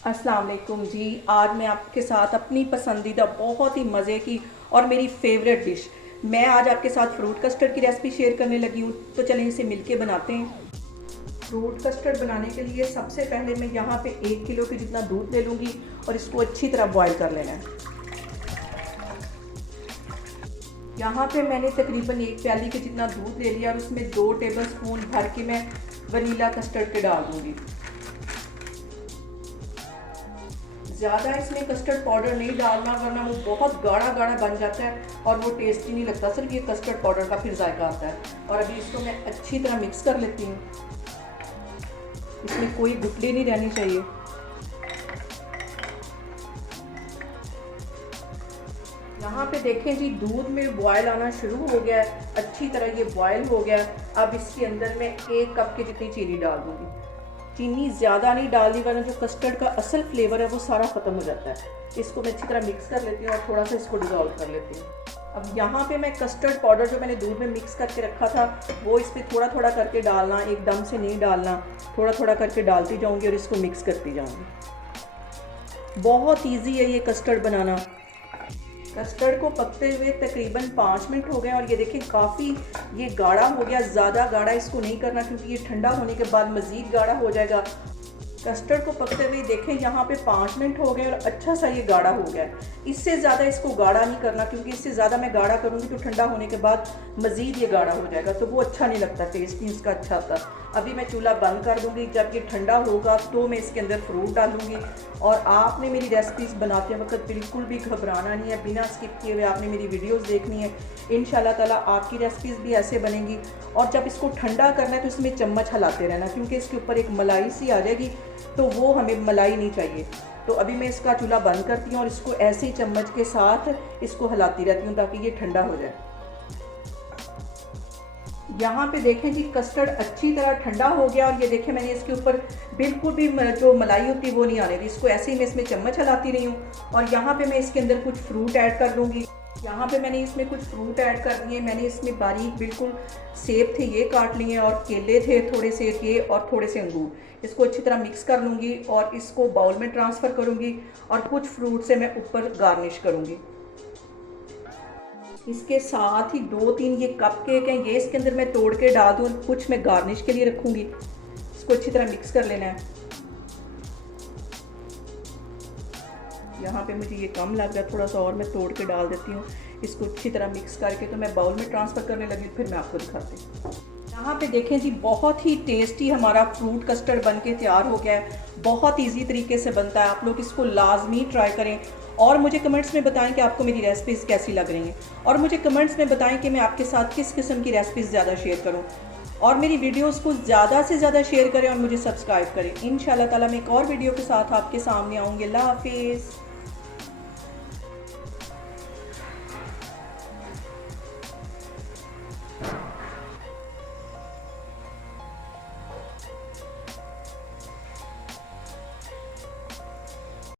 अस्सलाम वालेकुम जी। आज मैं आपके साथ अपनी पसंदीदा बहुत ही मज़े की और मेरी फेवरेट डिश, मैं आज आपके साथ फ्रूट कस्टर्ड की रेसिपी शेयर करने लगी हूँ। तो चलें इसे मिलके बनाते हैं। फ्रूट कस्टर्ड बनाने के लिए सबसे पहले मैं यहाँ पे 1 किलो के जितना दूध ले लूँगी और इसको अच्छी तरह बॉईल कर लेना है। यहाँ पे मैंने तकरीबन 1 प्याली के जितना दूध ले लिया और उसमें 2 टेबल स्पून भर के मैं वनीला कस्टर्ड के डाल दूँगी। ज़्यादा इसमें कस्टर्ड पाउडर नहीं डालना, वरना वो बहुत गाढ़ा गाढ़ा बन जाता है और वो टेस्टी नहीं लगता, सिर्फ ये कस्टर्ड पाउडर का फिर जायका आता है। और अभी इसको मैं अच्छी तरह मिक्स कर लेती हूँ। इसमें कोई गुठली नहीं रहनी चाहिए। यहाँ पे देखें जी, दूध में बॉयल आना शुरू हो गया है, अच्छी तरह ये बॉयल हो गया। अब इसके अंदर मैं 1 कप की जितनी चीनी डाल दूँगी। चीनी ज़्यादा नहीं डालनी, वरना जो कस्टर्ड का असल फ्लेवर है वो सारा ख़त्म हो जाता है। इसको मैं अच्छी तरह मिक्स कर लेती हूँ और थोड़ा सा इसको डिज़ोल्व कर लेती हूँ। अब यहाँ पे मैं कस्टर्ड पाउडर जो मैंने दूध में मिक्स करके रखा था वो इस पर थोड़ा थोड़ा करके डालना, एकदम से नहीं डालना, थोड़ा थोड़ा करके डालती जाऊँगी और इसको मिक्स करती जाऊँगी। बहुत ईजी है ये कस्टर्ड बनाना। कस्टर्ड को पकते हुए तकरीबन 5 मिनट हो गए और ये देखिए काफ़ी ये गाढ़ा हो गया। ज़्यादा गाढ़ा इसको नहीं करना क्योंकि ये ठंडा होने के बाद मज़ीद गाढ़ा हो जाएगा। कस्टर्ड को पकते हुए देखें यहाँ पे 5 मिनट हो गए और अच्छा सा ये गाढ़ा हो गया है। इससे ज़्यादा इसको गाढ़ा नहीं करना, क्योंकि इससे ज़्यादा मैं गाढ़ा करूँगी तो ठंडा होने के बाद मज़ीद ये गाढ़ा हो जाएगा, तो वो अच्छा नहीं लगता, टेस्ट नहीं इसका अच्छा आता। अभी मैं चूल्हा बंद कर दूँगी। जब ये ठंडा होगा तो मैं इसके अंदर फ्रूट डालूँगी। और आपने मेरी रेसिपीज़ बनाते वक्त बिल्कुल भी घबराना नहीं है, बिना स्किप किए हुए आपने मेरी वीडियोज़ देखनी है। इंशाल्लाह ताला आपकी रेसिपीज़ भी ऐसे बनेंगी। और जब इसको ठंडा करना है तो इसमें चम्मच हिलाते रहना, क्योंकि इसके ऊपर एक मलाई सी आ जाएगी, तो वो हमें मलाई नहीं चाहिए। तो अभी मैं इसका चूल्हा बंद करती हूँ और इसको ऐसे ही चम्मच के साथ इसको हिलाती रहती हूँ ताकि ये ठंडा हो जाए। यहाँ पे देखें जी, कस्टर्ड अच्छी तरह ठंडा हो गया और ये देखें मैंने इसके ऊपर बिल्कुल भी जो मलाई होती है वो नहीं आने दी। इसको ऐसे ही मैं इसमें चम्मच हिलाती रही हूँ। और यहाँ पे मैं इसके अंदर कुछ फ्रूट ऐड कर दूँगी। यहाँ पे मैंने इसमें कुछ फ्रूट ऐड कर दिए। मैंने इसमें बारीक बिल्कुल सेब थे ये काट लिए और केले थे थोड़े से ये और थोड़े से अंगूर। इसको अच्छी तरह मिक्स कर लूँगी और इसको बाउल में ट्रांसफ़र करूँगी और कुछ फ्रूट से मैं ऊपर गार्निश करूँगी। इसके साथ ही 2-3 ये कप केक हैं, ये इसके अंदर मैं तोड़ के डाल दूँ और कुछ मैं गार्निश के लिए रखूँगी। इसको अच्छी तरह मिक्स कर लेना है। यहाँ पे मुझे ये कम लग रहा है, थोड़ा सा और मैं तोड़ के डाल देती हूँ। इसको अच्छी तरह मिक्स करके तो मैं बाउल में ट्रांसफ़र करने लगी, फिर मैं आपको दिखाती हूँ। यहाँ पे देखें जी, बहुत ही टेस्टी हमारा फ्रूट कस्टर्ड बन के तैयार हो गया है। बहुत इजी तरीके से बनता है, आप लोग इसको लाजमी ट्राई करें और मुझे कमेंट्स में बताएं कि आपको मेरी रेसिपीज़ कैसी लग रही हैं। और मुझे कमेंट्स में बताएं कि मैं आपके साथ किस किस्म की रेसिपीज़ ज़्यादा शेयर करूँ। और मेरी वीडियोस को ज़्यादा से ज़्यादा शेयर करें और मुझे सब्सक्राइब करें। इंशाल्लाह ताला मैं एक और वीडियो के साथ आपके सामने आऊँगी। अल्लाह हाफिज़।